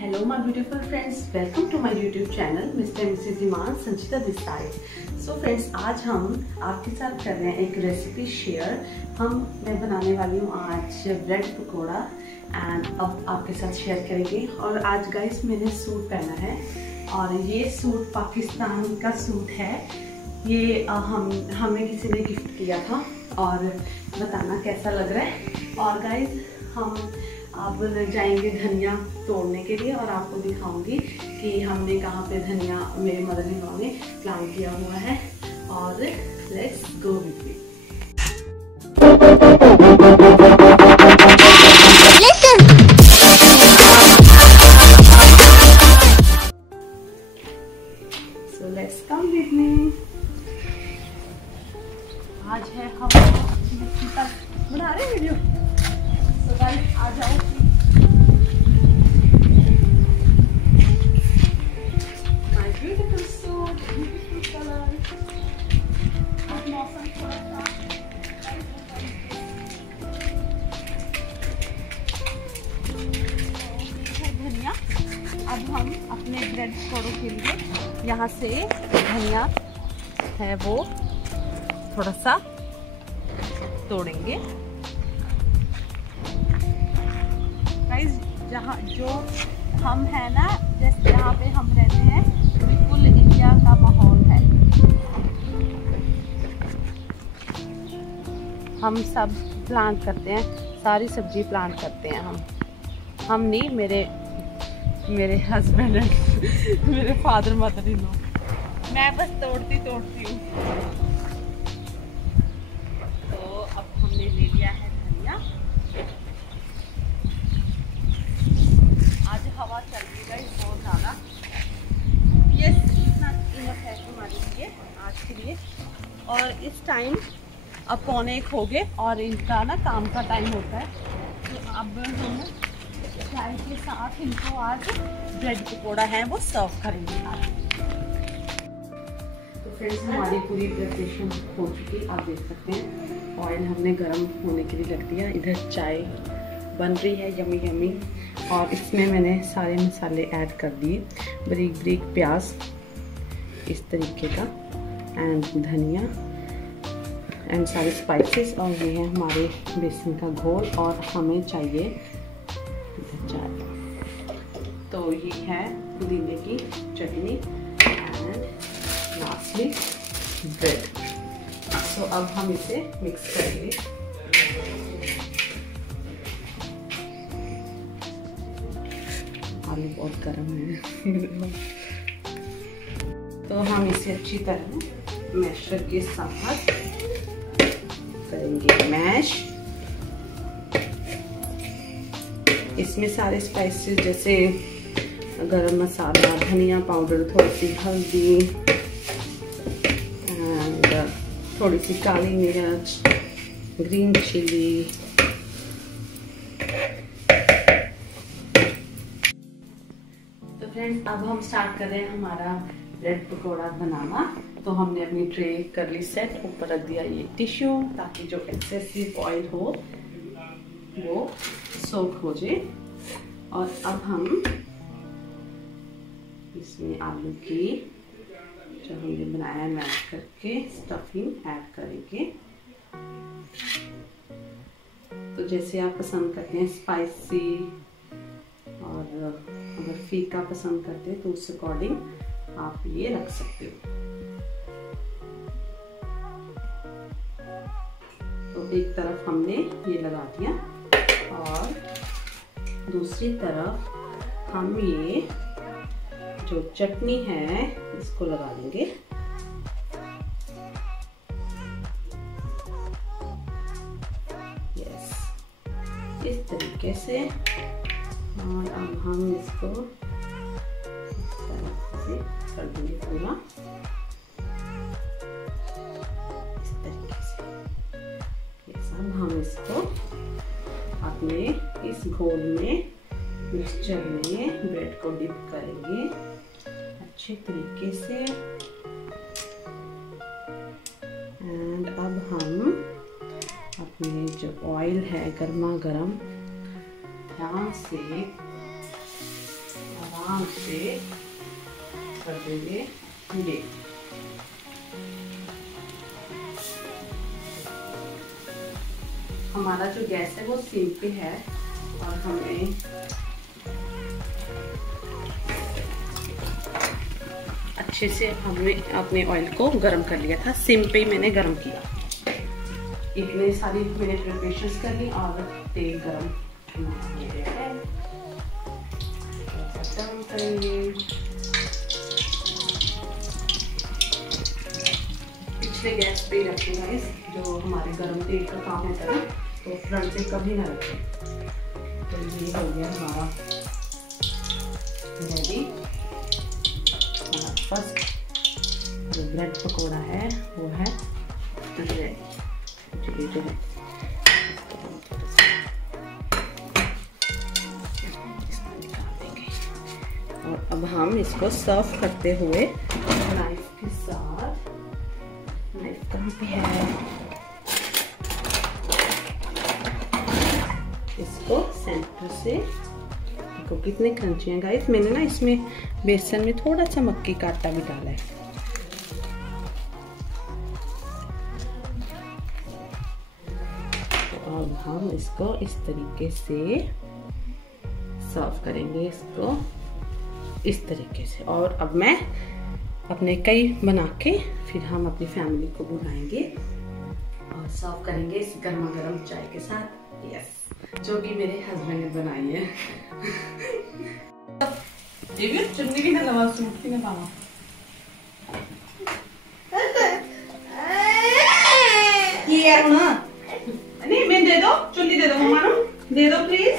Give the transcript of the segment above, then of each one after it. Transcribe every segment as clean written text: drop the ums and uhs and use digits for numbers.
Hello my beautiful friends, welcome to my YouTube channel Mr. and Mrs. Iman Sanchita this side. So friends, आज हम आपके साथ कर रहे हैं एक रेसिपी शेयर। मैं बनाने वाली हूँ आज ब्रेड पकौड़ा एंड अब आपके साथ शेयर करेंगे। और आज गाइस मैंने सूट पहना है और ये सूट पाकिस्तान का सूट है। ये हमें किसी ने गिफ्ट किया था और बताना कैसा लग रहा है। और गाइस हम अब जाएंगे धनिया तोड़ने के लिए और आपको दिखाऊंगी कि हमने कहाँ पे धनिया मेरे मदर इन लॉ ने प्लांट किया हुआ है। और let's go with me. So let's come with me. आज है हम बना रहे वीडियो, तो गाइस आ जाओ। My beautiful suit, beautiful colour. अब मौसम थोड़ा सा है धनिया। अब हम अपने ब्रेड पकौड़ों के लिए यहाँ से धनिया है वो थोड़ा सा तोड़ेंगे। जहाँ जो हम है ना, जैसे जहाँ पे हम रहते हैं बिल्कुल इंडिया का माहौल है। हम सब प्लांट करते हैं, सारी सब्जी प्लांट करते हैं हम नहीं, मेरे हस्बैंड मेरे फादर मदर इन लॉ। मैं बस तोड़ती हूँ। तो अब हमने ले लिया है धनिया। आज हवा चल रही है बहुत ज़्यादा। ये इतना इनफ है हमारे लिए आज के लिए। और इस टाइम अब 12:45 हो गए और इनका ना काम का टाइम होता है। तो अब हम चाय के साथ इनको आज ब्रेड पकौड़ा है वो सर्व करेंगे। तो फ्रेंड्स, हमारी पूरी प्रिपरेशन हो चुकी, आप देख सकते हैं। ऑयल हमने गर्म होने के लिए रख दिया। इधर चाय बन रही है यमी यमी। और इसमें मैंने सारे मसाले ऐड कर दिए, बारीक बारीक प्याज इस तरीके का एंड धनिया एंड सारे स्पाइसेस। और ये है हमारे बेसन का घोल और हमें चाहिए चाय। तो ये है पुदीने की चटनी एंड लास्टली ब्रेड। तो अब हम इसे मिक्स करेंगे। आलू बहुत गर्म है। तो हम इसे अच्छी तरह मैशर के साथ करेंगे मैश। इसमें सारे स्पाइसेस जैसे गरम मसाला, धनिया पाउडर, थोड़ी सी हल्दी एंड थोड़ी सी काली मिर्च, ग्रीन चिली। तो फ्रेंड्स, अब हम स्टार्ट कर रहे हैं हमारा ब्रेड पकौड़ा बनाना। तो हमने अपनी ट्रे कर ली सेट, ऊपर रख दिया ये टिश्यू ताकि जो एक्सेसिव ऑयल हो वो सोक हो जाए। और अब हम इसमें आलू की जो हमने बनाया मैश करके स्टफिंग ऐड करेंगे। तो जैसे आप पसंद करते हैं स्पाइसी, और अगर फीका पसंद करते हैं तो उस अकॉर्डिंग आप ये रख सकते हो। तो एक तरफ हमने ये लगा दिया और दूसरी तरफ हम ये जो चटनी है इसको लगा देंगे। यस, इस तरीके से। और अब हम इसको इस तरह से कर देंगे पूरा इस तरीके से। यस, अब हम इसको अपने इस घोल में, मिक्सचर में ब्रेड को डिप करेंगे अच्छे तरीके से। एंड अब हम अपने जो ऑयल है गर्मा गर्म ध्यान से से कर देंगे ये। हमारा जो गैस है वो सिम पे है और हमें अच्छे से हमने अपने ऑयल को गरम कर लिया था, सिम पे ही मैंने गरम किया। इतने सारी मैंने प्रिपरेशंस कर ली और तेल गरम हो गया है। गरम करेंगे। पिछले गैस पे ही रखें गाइस, जो हमारे गरम तेल का काम होता है ना, तो फ्रंट पे कभी ना रखें। तो ये हो गया हमारा रेडी। फर्स्ट जो ब्रेड पकौड़ा है वो है रेडी। चलिए जो है इसको निकाल देंगे और अब हम इसको सर्व करते हुए नाइफ के साथ, नाइफ कहाँ पे है, इसको सेंटर से, देखो कितने क्रंची हैं गाइस। मैंने ना इसमें बेसन में थोड़ा सा मक्की का आटा भी डाला है। अब हम इसको इस तरीके से सर्व करेंगे, इसको इस तरीके से। और अब मैं अपने कई बना के फिर हम अपनी फैमिली को बुलाएंगे और सर्व करेंगे इस गर्मा गर्म चाय के साथ। यस, जो कि मेरे हस्बैंड ने बनाई है। ये भी चुन्नी भी ना लगा, सूट भी ना पावा। ये है ना? नहीं, मैं दे दो, चुन्नी दे दो मम्मा नो, दे दो प्लीज।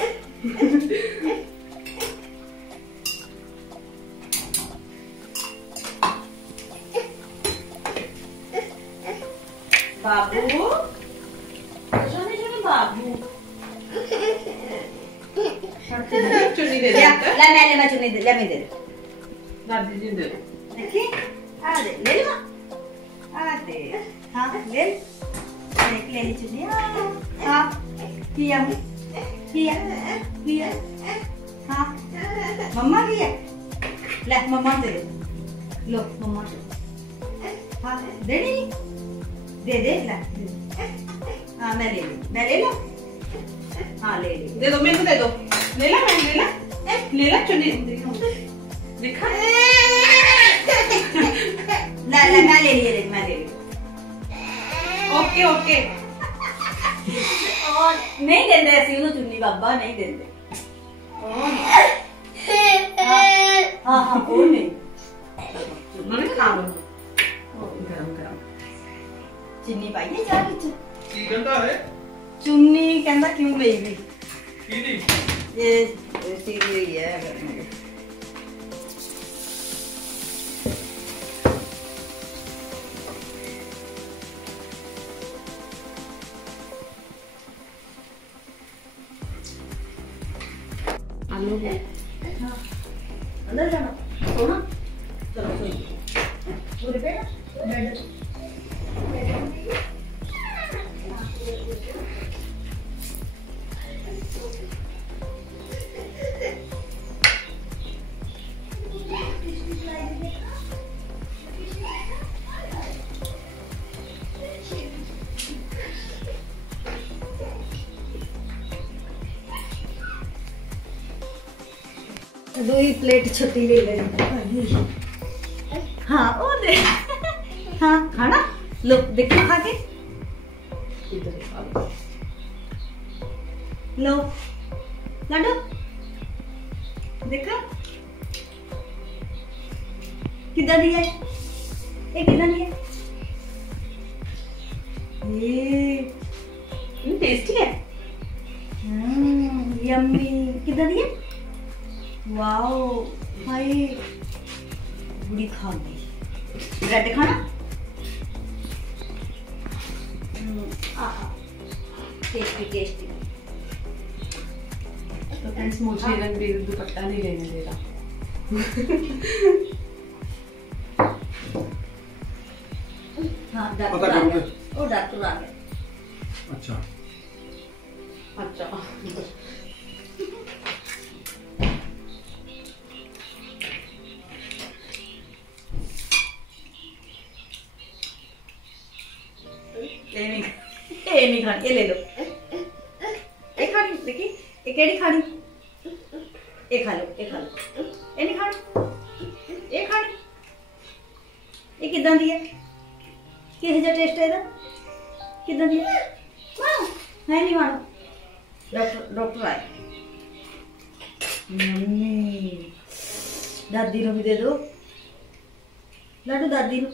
बाबू, बाबू चुन्नी दे दे। मैं चुन्नी दे, ले मैं दे दे। दादी जी दे दो। देखिए, आ दे, ले लो, आ दे, हाँ ले, ले ली चुन्नी, हाँ, किया, हाँ, मम्मा किया, ले मम्मा दे दे, लो मम्मा दे, हाँ दे दे, ले, हाँ मैं ले लो, हाँ ले दे दो, मेरे को दे दो, ले ला, मैं ले ला चुन्नी, देखा, मैं ले ली, मैं ले ली। Okay okay. और नहीं देते ऐसी ना चुन्नी बाबा, नहीं देते। हाँ हाँ और नहीं, मैंने खा लो गरम गरम चुन्नी पाइए चाह बिच की कहता है चुन्नी कहता क्यों ले गई की नहीं ये सीधी ही है। आलू है, हाँ अंदर जाना, सोना चलो सो पूरे पे बेड दो ही प्लेट छोटी ले ले। हाँ और दे, हाँ खाना लो, देखो खा के लो लाडो, देखो किधर दिया, ये किधर दिया, ये टेस्टी है। यम्मी, किधर दिया, वाओ भाई बुढ़ी खा गई। ब्रेड खाना, टेस्टी टेस्टी। तो फ्रेंड्स मुझे रणबीर दुपट्टा नहीं लेने दे रहा। हाँ पता डॉक्टर आ करोगे? गया, ओ डॉक्टर आ गया। अच्छा अच्छा ये नहीं खानी, ये ले लो। ये खानी, देखी ये केड़ी खानी, ये खा लो, ये खा लो। ये नहीं खानी, ये खानी। ये किदां दी है, किहो जिहा टेस्ट है इहदा, किदां दी है? है नहीं मानो। डॉक्टर आए। दादी नूं भी दे दो लाडू, दादी नूं।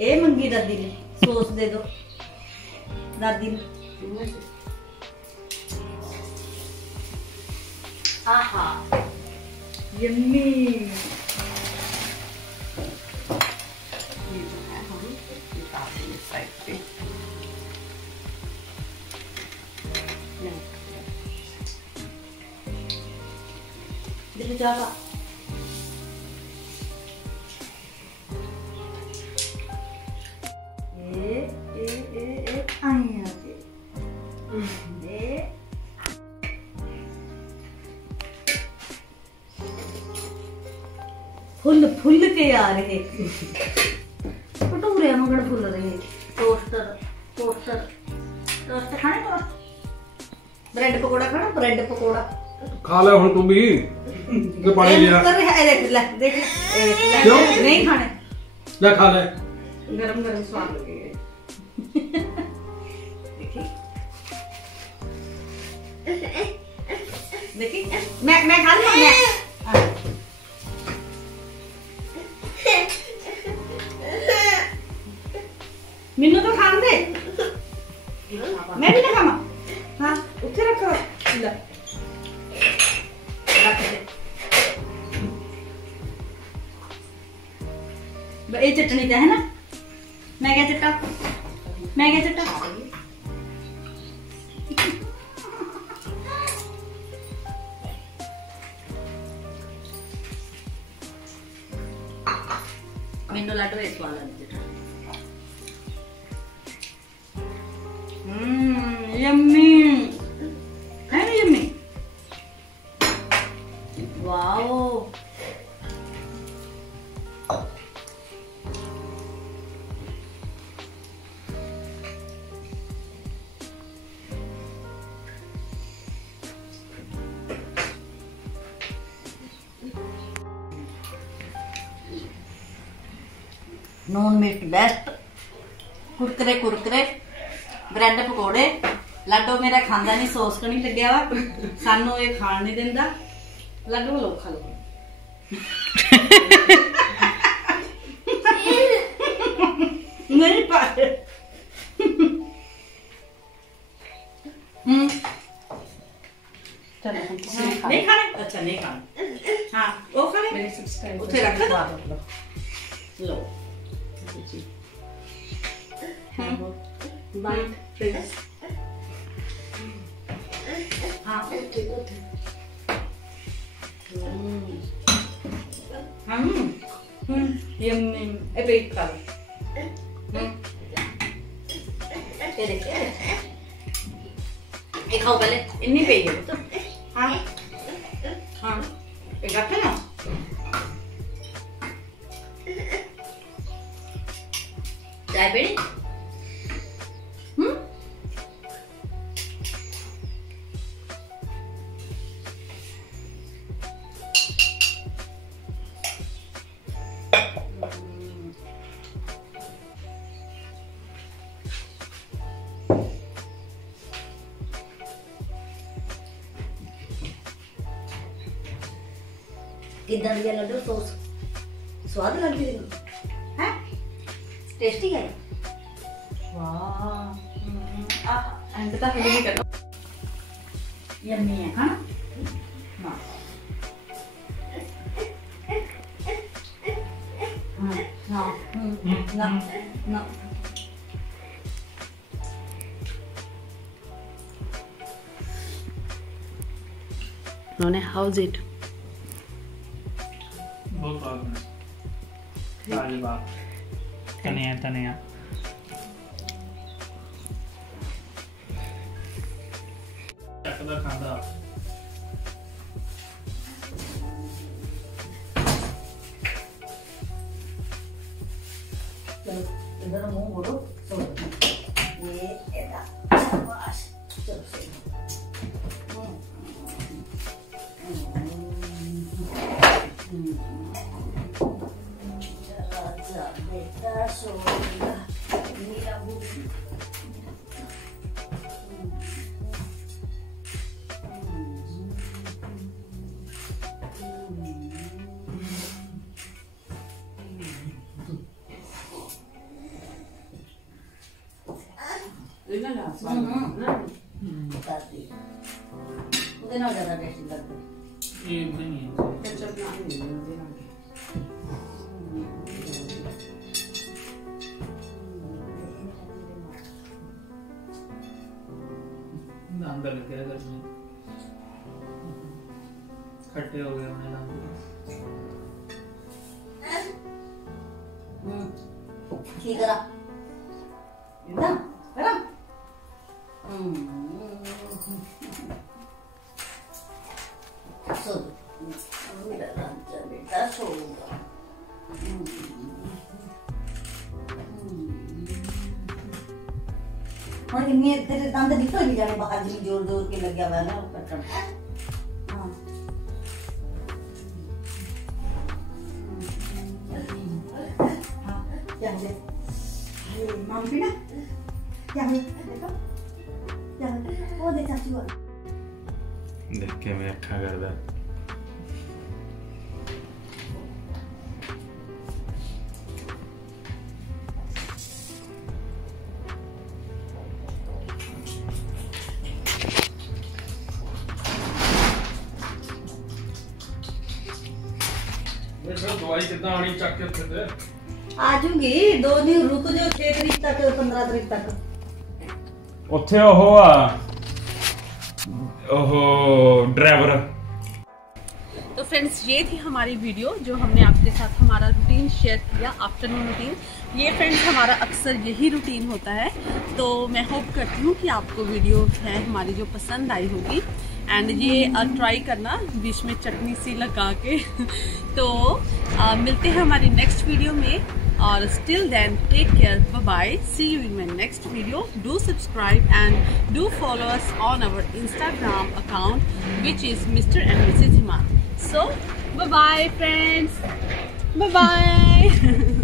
ए मंगी दादी ने, सॉस दे दो दादी ने। आहा यम्मी। ये जो है हम निकाल देंगे साइड पे। देखो जावा फुल फुल के आ रहे भटूरे मंगड़ फुल रहे। टोस्टर टोस्टर टोस्टर खाने को, ब्रेड पकोड़ा खाना, ब्रेड पकोड़ा खा ले हुन तुम भी ये पानी लिया कर रहा है। देख ले देख ले, क्यों नहीं खाने, ले खा ले, गरम गरम स्वाद लगेंगे। देखी मैं खा लूं, मैं मिन्नू तो खान दे, मैं भी ना खावा। हाँ उठे रखो, ले रख दे। ये चटनी तो है ना, मैं क्या चट्टा, मैं क्या चट्टा। मैंने लाडू एक वाला दिया। यम्मी है ना, यम्मी। वाओ नॉन मिर्च बेस्ट। कुरकुरे कुरकुरे ब्रेड पकौड़े। लाडो मेरा खांदा नहीं, सॉस कनी लग्या वा, सानू ये खाण नहीं दिंदा। लाडो लो खा लो। नहीं पाए। चलो हम किसी ने नहीं खाने, अच्छा नहीं खाने। हाँ वो खाने, मेरे सब्सक्राइबर उठे रख लो। लो। जी बाय फ्रेंड्स। हाँ ठीक है। यम्मी। ए पेट खा लो। ये देखिए, ये खाओ पहले, इतनी पे है तो। हाँ हाँ एक रखे ना, चाय पीनी। कितना दिया लड्डू, सॉस स्वाद लग रही है, टेस्टी है। वाह एंड तक नहीं करना। यम्मी है खाना ना। ना ना उन्होंने हाउस इट बहुत स्वाद है। लाजवाब। तनिया तनिया चकदा खांदा। चलो इधर मुंह मोड़ो, सो ये शाबाश, चलो सो। राजा बेटा सोएगा मेरा बुद्धू। उधर ना ज़्यादा टेस्टी लगता है। ये नहीं है। केचप नहीं है मुझे लगे। अंदर लग गया घर में। खट्टे हो गए होने लगे। ठीक करा। ना करा। सो मेरा राजा बेटा सोऊंगा। और इन्हें तेरे दांत निकल भी जाने बाहर जी जोर जोर के लग गया हुआ है ना कटन। हाँ हाँ क्या है ये माम पीना क्या है देखो क्या है वो देखा चुआ देख के मैं अच्छा कर दा दवाई कितना आनी चक के थे आजूगी 2 दिन रुक जो 6 तारीख तक 15 तारीख तक ਉੱਥੇ ਉਹ ਆ ਉਹ ड्राइवर। तो फ्रेंड्स ये थी हमारी वीडियो जो हमने आपके साथ हमारा रूटीन शेयर किया, आफ्टरनून रूटीन। ये फ्रेंड्स हमारा अक्सर यही रूटीन होता है। तो मैं होप करती हूँ कि आपको वीडियो है हमारी जो पसंद आई होगी। एंड ये ट्राई करना बीच में चटनी सी लगा के। तो मिलते हैं हमारी नेक्स्ट वीडियो में। और still then take care, bye bye, see you in my next video. Do subscribe and do follow us on our Instagram account, which is Mr. and Mrs. Himan. So bye bye friends, bye bye.